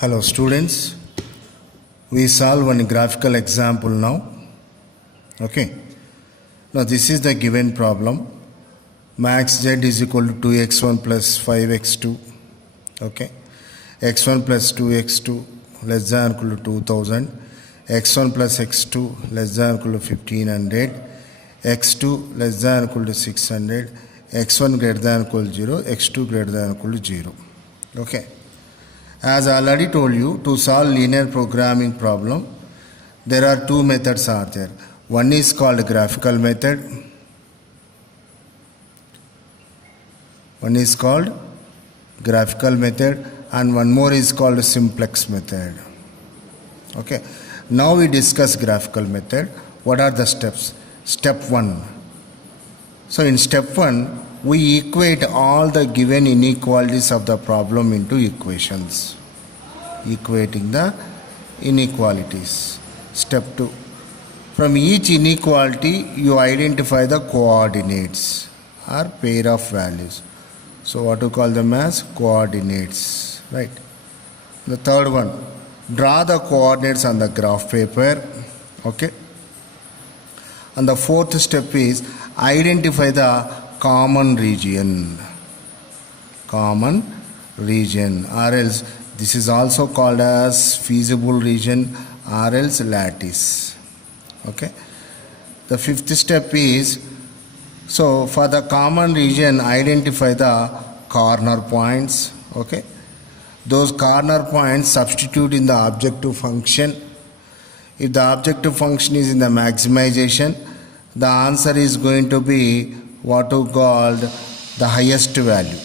Hello students, we solve one graphical example now. Okay. Now this is the given problem. Max z is equal to 2x1 plus 5x2. Okay. x1 plus 2x2 less than or equal to 2000. x1 plus x2 less than or equal to 1500. x2 less than or equal to 600. x1 greater than or equal to 0. x2 greater than or equal to 0. Okay. As I already told you, to solve linear programming problem, there are two methods are there. One is called graphical method. One is called graphical method and one more is called simplex method. Okay. Now we discuss graphical method. What are the steps? Step 1. So in step 1, we equate all the given inequalities of the problem into equations. Equating the inequalities. Step 2. From each inequality, you identify the coordinates or pair of values. So what to call them as coordinates, right? The third one, draw the coordinates on the graph paper. Okay. And the fourth step is identify the common region, or else this is also called as feasible region or else lattice. Okay. The fifth step is, so for the common region, identify the corner points. Okay. Those corner points substitute in the objective function. If the objective function is in the maximization, the answer is going to be what you called the highest value.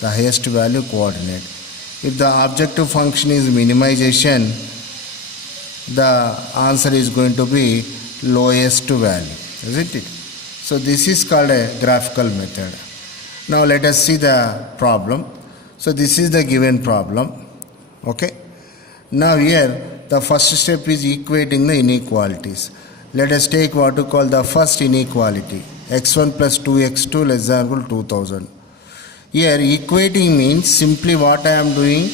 The highest value coordinate. If the objective function is minimization, the answer is going to be lowest value, isn't it? So this is called a graphical method. Now let us see the problem. So this is the given problem. Okay. Now here the first step is equating the inequalities. Let us take what we call the first inequality, x1 plus 2x2 less than or equal to 2000. Here equating means simply what I am doing,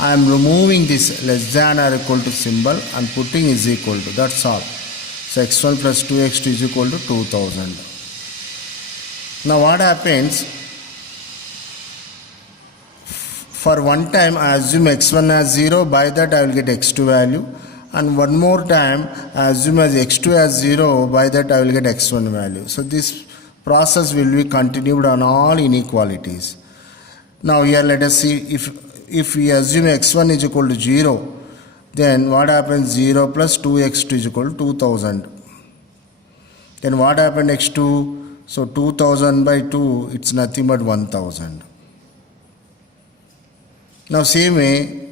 I am removing this less than or equal to symbol and putting is equal to, that's all. So x1 plus 2x2 is equal to 2000. Now what happens, for one time I assume x1 as 0, by that I will get x2 value. And one more time I assume as x2 as 0, by that I will get x1 value. So this process will be continued on all inequalities. Now here let us see, if we assume x1 is equal to 0, then what happens, 0 plus 2x2 is equal to 2000. Then what happened x2, so 2000 by 2, it's nothing but 1000. Now same way,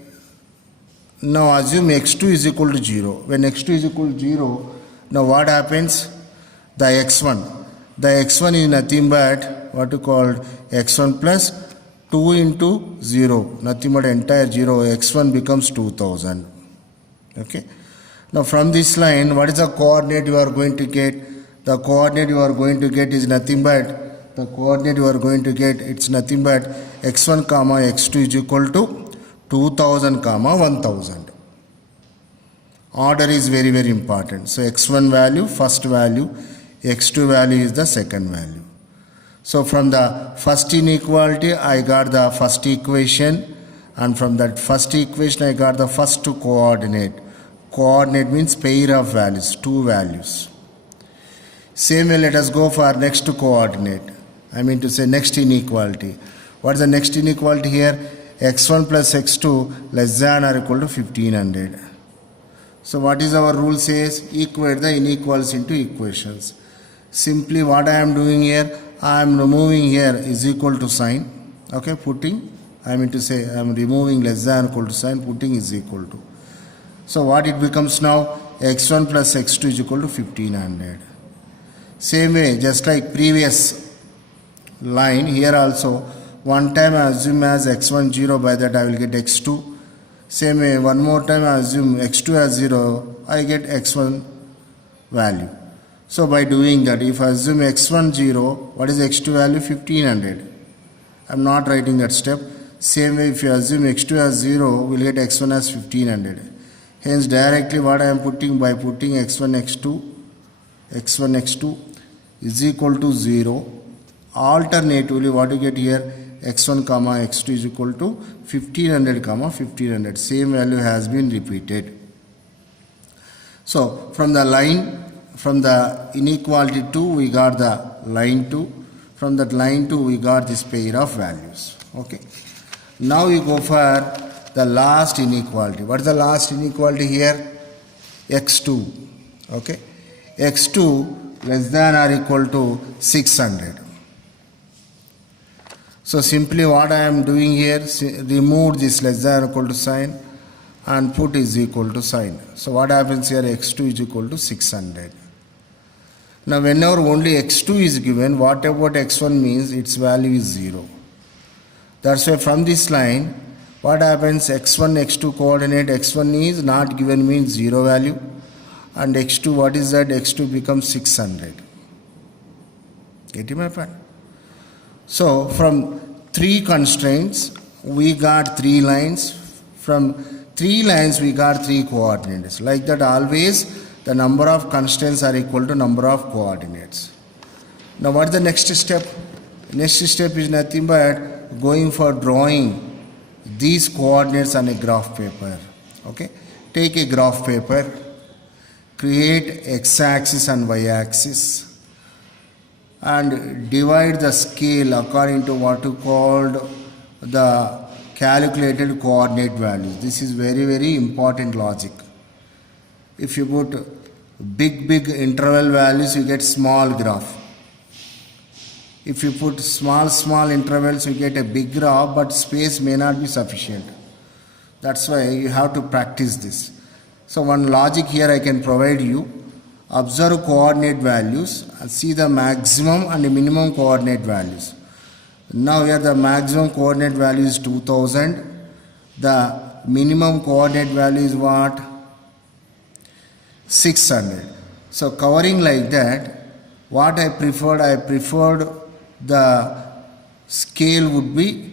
now assume x2 is equal to 0. When x2 is equal to 0, now what happens? The x1 is nothing but what you call x1 plus 2 into 0, nothing but entire 0, x1 becomes 2000. Okay. Now from this line, what is the coordinate you are going to get? The coordinate you are going to get is nothing but, it's nothing but x1 comma x2 is equal to 2000 comma 1000. Order is very, very important. So x1 value, first value, x2 value is the second value. So from the first inequality, I got the first equation, and from that first equation, I got the first coordinate. Coordinate means pair of values, two values. Same way, let us go for next coordinate. I mean to say next inequality. What is the next inequality here? x1 plus x2 less than or equal to 1500. So what is our rule says? Equate the inequalities into equations. Simply what I am doing here, I am removing here is equal to sign. Okay, putting, I mean to say I am removing less than or equal to sign, putting is equal to. So what it becomes now? x1 plus x2 is equal to 1500. Same way, just like previous line, here also, one time I assume as x1 0, by that I will get x2. Same way, one more time I assume x2 as 0, I get x1 value. So by doing that, if I assume x1 0, what is x2 value? 1500. I am not writing that step. Same way if you assume x2 as 0, we'll get x1 as 1500. Hence directly what I am putting, by putting x1 x2 is equal to 0. Alternatively what you get here, x1 comma x2 is equal to 1500 comma 1500. Same value has been repeated. So from the line, from the inequality 2 we got the line 2. From that line 2 we got this pair of values. Okay. Now we go for the last inequality. What is the last inequality here? x2. Okay. x2 less than or equal to 600. So simply what I am doing here, remove this less than or equal to sign and put is equal to sign. So what happens here, x2 is equal to 600. Now whenever only x2 is given, what about x1 means its value is 0. That's why from this line, what happens, x1, x2 coordinate, x1 is not given means 0 value, and x2, what is that, x2 becomes 600. Getting my point? So from 3 constraints, we got 3 lines. From 3 lines, we got 3 coordinates. Like that always, the number of constraints are equal to number of coordinates. Now what is the next step? Next step is nothing but going for drawing these coordinates on a graph paper. Okay, take a graph paper, create x-axis and y-axis, and divide the scale according to what you called the calculated coordinate values. This is very important logic. If you put big interval values, you get small graph. If you put small intervals, you get a big graph, but space may not be sufficient. That's why you have to practice this. So one logic here I can provide you. Observe coordinate values and see the maximum and the minimum coordinate values. Now here the maximum coordinate value is 2000. The minimum coordinate value is what? 600. So covering like that, what I preferred the scale would be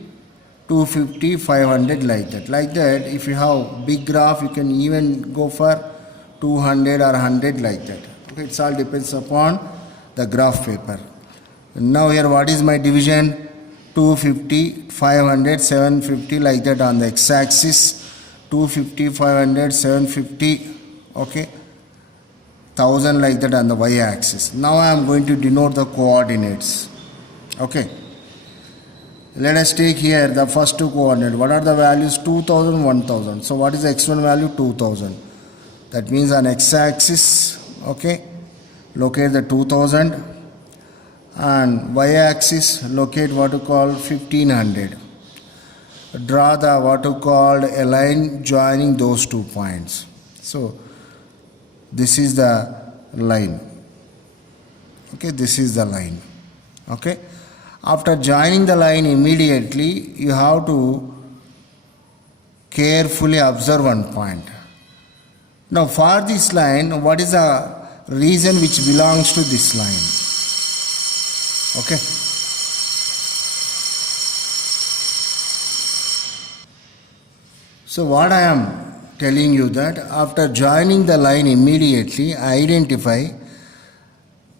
250, 500 like that. Like that, if you have big graph, you can even go for 200 or 100 like that. Okay, it all depends upon the graph paper. Now here what is my division? 250, 500, 750 like that on the x-axis. 250, 500, 750, okay, 1000 like that on the y-axis. Now I am going to denote the coordinates. Okay, let us take here the first 2 coordinates. What are the values? 2000, 1000. So what is the x1 value? 2000. That means on x-axis, okay, locate the 2000, and y-axis locate what you call 1500. Draw the what you called a line joining those 2 points. So this is the line. Okay, this is the line. Okay. After joining the line immediately, you have to carefully observe one point. Now for this line, what is the region which belongs to this line? Okay. So what I am telling you that after joining the line immediately, identify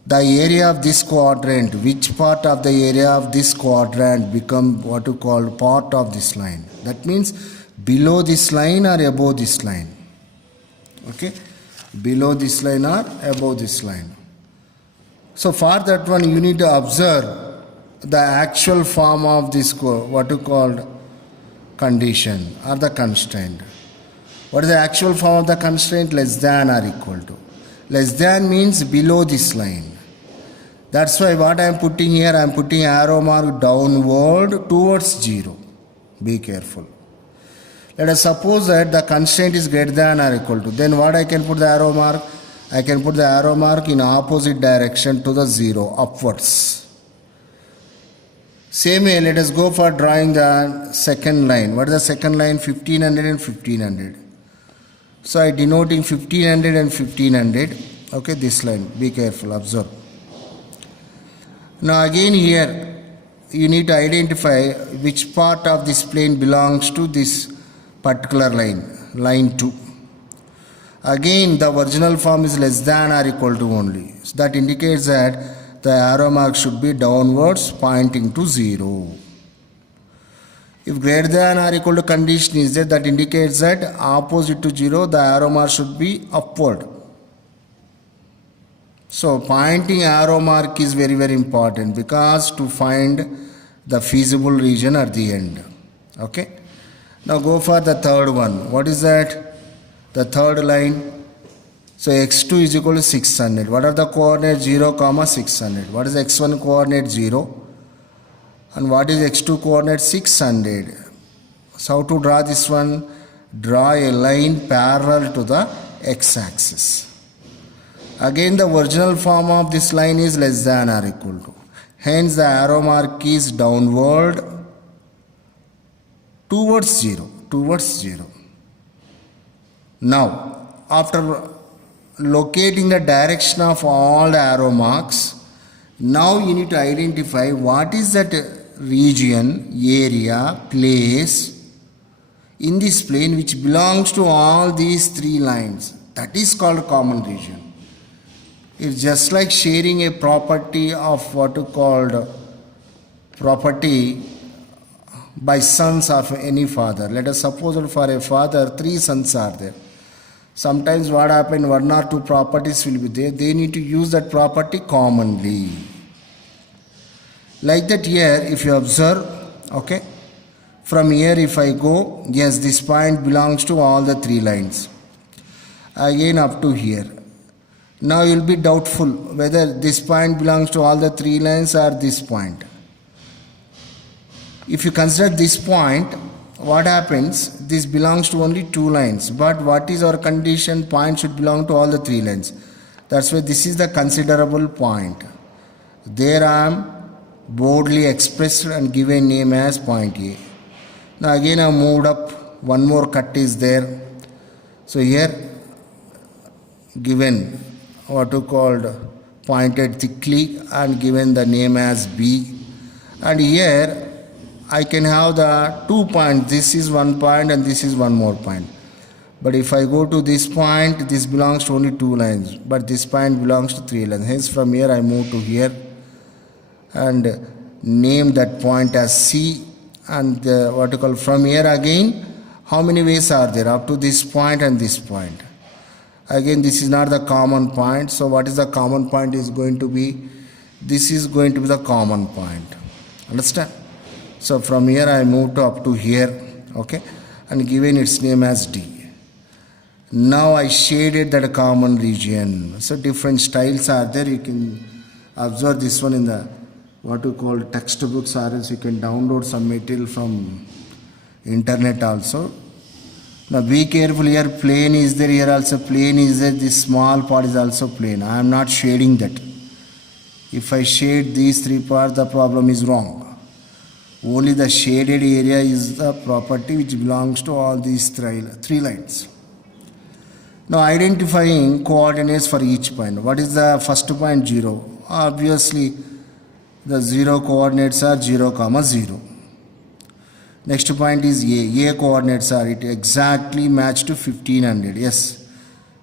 the area of this quadrant, which part of the area of this quadrant become what you call part of this line. That means below this line or above this line. Okay, below this line or above this line. So for that one you need to observe the actual form of this what you called condition or the constraint. What is the actual form of the constraint? Less than or equal to. Less than means below this line. That's why what I am putting here, I am putting arrow mark downward towards 0. Be careful. Let us suppose that the constraint is greater than or equal to. Then what I can put the arrow mark? I can put the arrow mark in opposite direction to the 0, upwards. Same way, let us go for drawing the second line. What is the second line? 1500 and 1500. So I denoting 1500 and 1500. Okay, this line. Be careful, observe. Now again here, you need to identify which part of this plane belongs to this particular line, line 2. Again, the original form is less than or equal to only. So that indicates that the arrow mark should be downwards pointing to 0. If greater than or equal to condition is there, that indicates that opposite to 0, the arrow mark should be upward. So pointing arrow mark is very, very important because to find the feasible region at the end. Okay. Now go for the third one. What is that? The third line. So x2 is equal to 600. What are the coordinates? 0, 600. What is x1 coordinate? 0. And what is x2 coordinate? 600. So how to draw this one? Draw a line parallel to the x-axis. Again, the original form of this line is less than or equal to. Hence, the arrow mark is downward towards 0. Towards 0. Now, after locating the direction of all the arrow marks, now you need to identify what is that region, area, place in this plane which belongs to all these three lines. That is called common region. It's just like sharing a property of what you called property by sons of any father. Let us suppose that for a father, 3 sons are there. Sometimes what happens, 1 or 2 properties will be there. They need to use that property commonly. Like that here, if you observe, okay, from here if I go, yes, this point belongs to all the 3 lines. Again up to here. Now you will be doubtful whether this point belongs to all the 3 lines or this point. If you consider this point, what happens? This belongs to only 2 lines. But what is our condition? Point should belong to all the 3 lines. That's why this is the considerable point. There I am boldly expressed and given name as point A. Now again I have moved up. One more cut is there. So here given what you called pointed thickly and given the name as B. And here I can have the 2 points. This is 1 point and this is 1 more point. But if I go to this point, this belongs to only 2 lines. But this point belongs to 3 lines. Hence from here I move to here and name that point as C. And what you call from here again, how many ways are there? Up to this point and this point. Again, this is not the common point. So what is the common point is going to be? This is going to be the common point. Understand? So from here I move to up to here, okay, and given its name as D. Now I shaded that common region. So different styles are there. You can observe this one in the what you call textbooks, or else you can download some material from internet also. Now be careful here. Plane is there. Here also plane is there. This small part is also plane. I am not shading that. If I shade these 3 parts, the problem is wrong. Only the shaded area is the property which belongs to all these 3 lines. Now identifying coordinates for each point. What is the first point? 0. Obviously the 0 coordinates are 0, 0. Next point is A. A coordinates are it exactly match to 1500. Yes,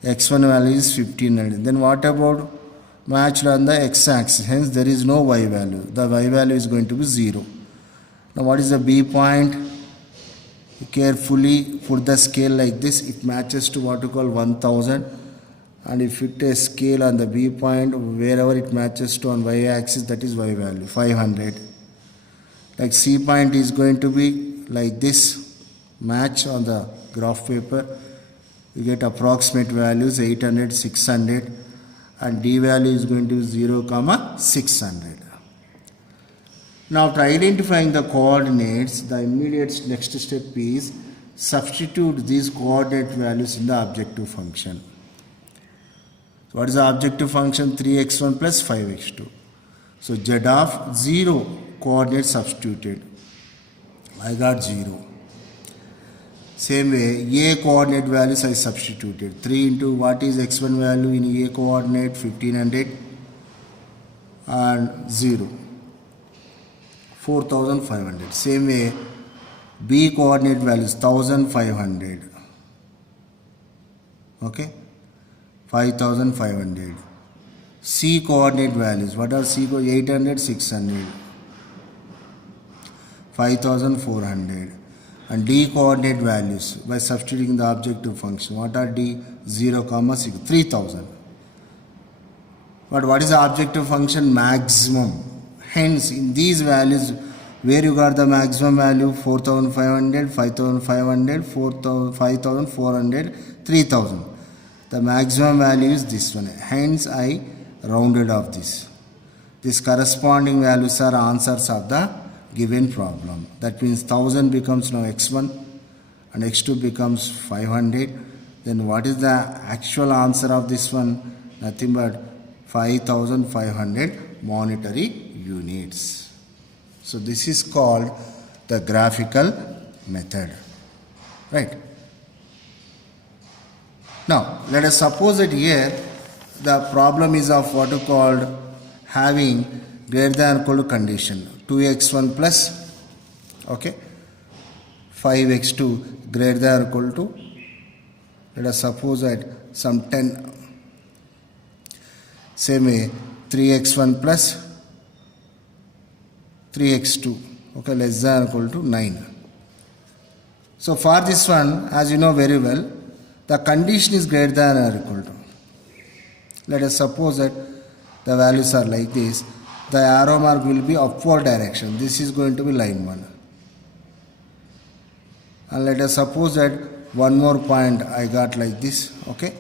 x1 value is 1500. Then what about matched on the x-axis? Hence there is no y value. The y value is going to be 0. Now what is the B point? Carefully put the scale like this. It matches to what you call 1000. And if you put a scale on the B point, wherever it matches to on y axis, that is y value, 500. Like C point is going to be like this, match on the graph paper. You get approximate values 800, 600, and D value is going to be 0, 600. Now after identifying the coordinates, the immediate next step is substitute these coordinate values in the objective function. So what is the objective function? 3x1 plus 5x2. So z of 0 coordinate substituted. I got 0. Same way, A coordinate values I substituted. 3 into what is x1 value in A coordinate? 1500 and 0. 4500. Same way, B coordinate values 1500. Okay, 5500. C coordinate values, what are C? 800, 600, 5400. And D coordinate values by substituting the objective function. What are D? 0, 6, 3000. But what is the objective function? Maximum. Hence, in these values, where you got the maximum value? 4500, 5500, 5400, 3000. The maximum value is this one. Hence, I rounded off this. These corresponding values are answers of the given problem. That means 1000 becomes now x1 and x2 becomes 500. Then what is the actual answer of this one? Nothing but 5500 monetary units. So this is called the graphical method. Right. Now let us suppose that here the problem is of what is called having greater than or equal to condition. 2x1 plus, okay, 5x2 greater than or equal to, let us suppose that some 10. Same way, 3x1 plus 3x2, okay, less than or equal to 9. So for this one, as you know very well, the condition is greater than or equal to. Let us suppose that the values are like this. The arrow mark will be upward direction. This is going to be line 1. And let us suppose that one more point I got like this, okay.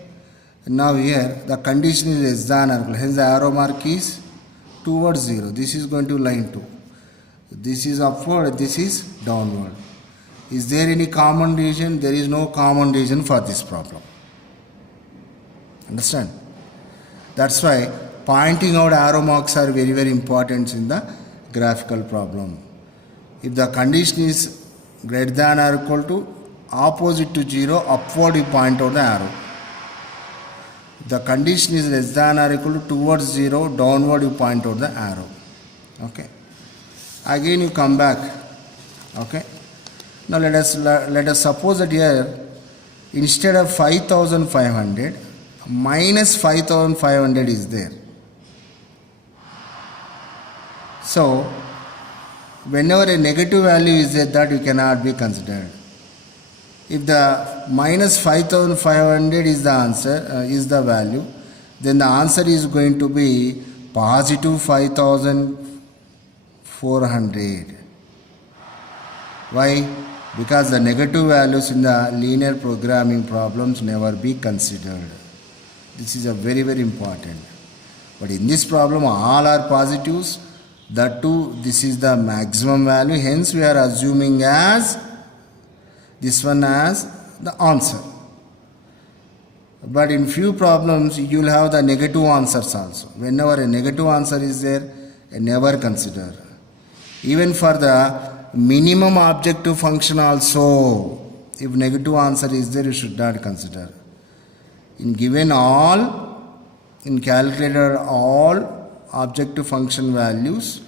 Now here the condition is less than or equal, hence the arrow mark is towards 0. This is going to line 2. This is upward, this is downward. Is there any common region? There is no common region for this problem. Understand? That's why pointing out arrow marks are very, very important in the graphical problem. If the condition is greater than or equal to, opposite to 0, upward you point out the arrow. The condition is less than or equal to towards 0, downward you point out the arrow. Okay. Again you come back. Okay. Now let us suppose that here instead of 5500, minus 5500 is there. So whenever a negative value is there, that you cannot be considered. If the minus 5500 is the answer, is the value, then the answer is going to be positive 5400. Why? Because the negative values in the linear programming problems never be considered. This is a very, very important. But in this problem, all are positives. That too, this is the maximum value. Hence, we are assuming as this one as the answer. But in few problems, you will have the negative answers also. Whenever a negative answer is there, never consider. Even for the minimum objective function also, if negative answer is there, you should not consider. In given all, in calculated all objective function values,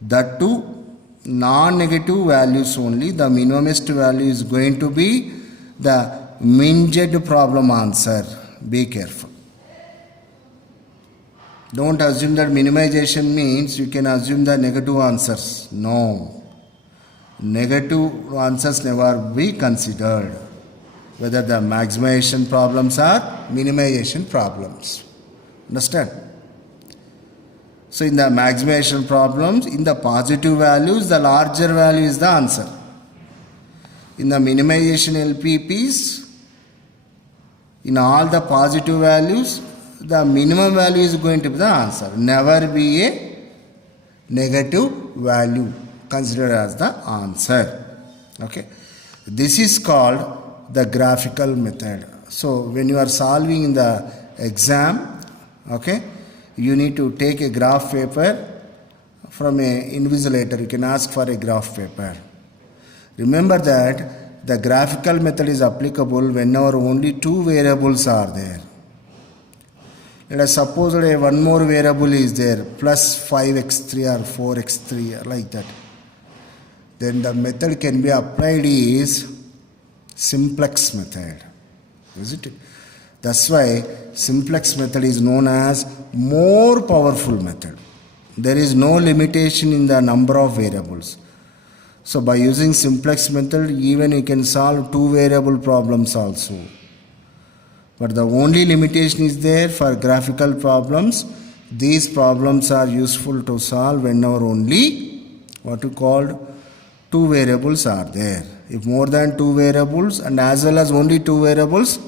that too non-negative values only, the minimumest value is going to be the min-z problem answer. Be careful. Don't assume that minimization means you can assume the negative answers. No. Negative answers never be considered, whether the maximization problems or minimization problems. Understand? So in the maximization problems, in the positive values, the larger value is the answer. In the minimization LPPs, in all the positive values, the minimum value is going to be the answer. Never be a negative value considered as the answer. Okay. This is called the graphical method. So when you are solving in the exam, okay, you need to take a graph paper from a invigilator. You can ask for a graph paper. Remember that the graphical method is applicable whenever only two variables are there. Let us suppose that one more variable is there, plus 5x3 or 4x3 or like that. then the method can be applied is simplex method, isn't it? That's why simplex method is known as more powerful method. There is no limitation in the number of variables. So by using simplex method, even you can solve 2 variable problems also. But the only limitation is there for graphical problems. These problems are useful to solve whenever only what you called 2 variables are there. If more than 2 variables and as well as only 2 variables,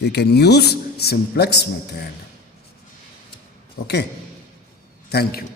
you can use simplex method. Okay, thank you.